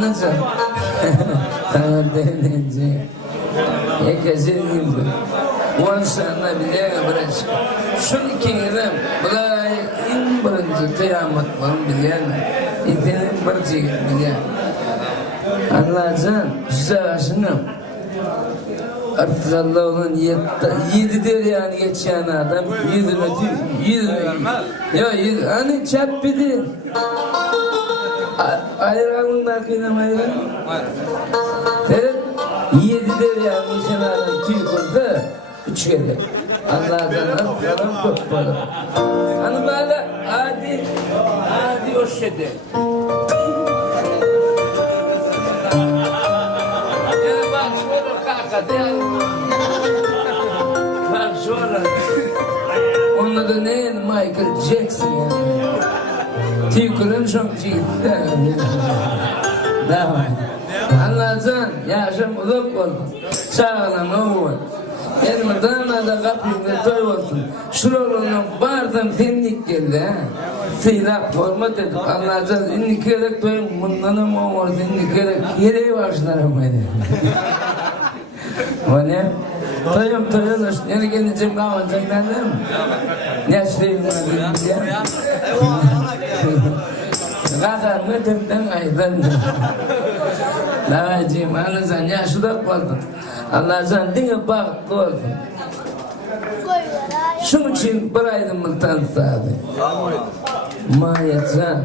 anlatsın. Tamam deneyince. Yekazin gibi. On sana bile bırak. Şunu kendim, bulay in birinci kıyametlerin bilen, itenin bir şey bilen. Anlatsın, güzel artık Allah'ın yedi der yani geçen adam, yedi. Yok, hani çap bidi. Ayranlar kıynamayı. Evet, yedi der yani geçen adam tüy kurdu, üç kere. Allah'tan Allah'ın kopmalı. Hani böyle adi o şeyde. Bak şöyle. Onun adı ne? Michael Jackson yani. Tüykülün çok ciddi. Devam. Anladın? Yaşam uzak oldu. Sağlam oğul. Elime damada kapıyımda toy olsun. Şuralarına bardım temlik geldi ha. Sıylak forma dedim. Anladın? İnni kerek toyum bundan ama oldu. İnni kerek yereği başlarım dedi. O ne? Toyum, yani geleceğim kalacak benim. Yaşlıyım ben diye. Kakar müdürden aydandım. Lavacığım, anlasan yaşlı kaldım. Allah'tan dine bakıklı oldum. Şunun için bir aydınlıktan sağdı. Mayatcan.